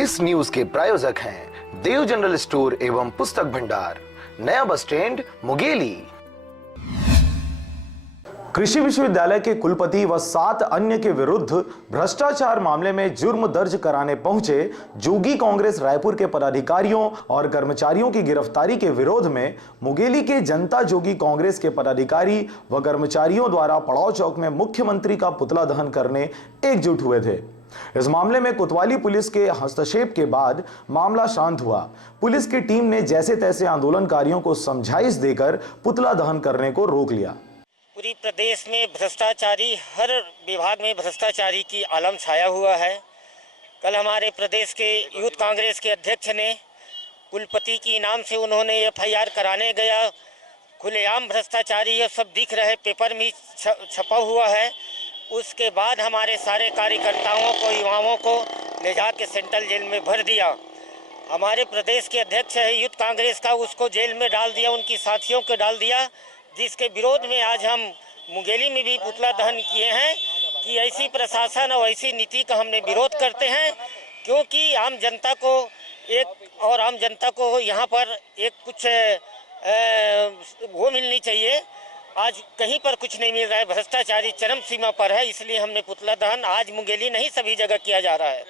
इस न्यूज के प्रायोजक हैं देव जनरल स्टोर एवं पुस्तक भंडार, नया बस स्टैंड, मुंगेली। कृषि विश्वविद्यालय के कुलपति व 7 अन्य के विरुद्ध भ्रष्टाचार मामले में जुर्म दर्ज कराने पहुंचे जोगी कांग्रेस रायपुर के पदाधिकारियों और कर्मचारियों की गिरफ्तारी के विरोध में मुंगेली के जनता जोगी कांग्रेस के पदाधिकारी व कर्मचारियों द्वारा पड़ाव चौक में मुख्यमंत्री का पुतला दहन करने एकजुट हुए थे। इस मामले में कोतवाली पुलिस के हस्तक्षेप के बाद मामला शांत हुआ। पुलिस की टीम ने जैसे तैसे आंदोलनकारियों को समझाइश देकर पुतला दहन करने को रोक लिया। पूरी प्रदेश में भ्रष्टाचारी, हर विभाग में भ्रष्टाचारी की आलम छाया हुआ है। कल हमारे प्रदेश के यूथ कांग्रेस के अध्यक्ष ने कुलपति की नाम से उन्होंने एफआईआर कराने गया, खुलेआम भ्रष्टाचारी ये सब दिख रहे, पेपर में छपा हुआ है। उसके बाद हमारे सारे कार्यकर्ताओं को, युवाओं को ले जा के सेंट्रल जेल में भर दिया। हमारे प्रदेश के अध्यक्ष है यूथ कांग्रेस का, उसको जेल में डाल दिया, उनकी साथियों को डाल दिया, जिसके विरोध में आज हम मुंगेली में भी पुतला दहन किए हैं कि ऐसी प्रशासन और ऐसी नीति का हमने विरोध करते हैं। क्योंकि आम जनता को यहाँ पर एक कुछ वो मिलनी चाहिए। आज कहीं पर कुछ नहीं मिल रहा है, भ्रष्टाचारी चरम सीमा पर है। इसलिए हमने पुतला दहन आज मुंगेली नहीं, सभी जगह किया जा रहा है।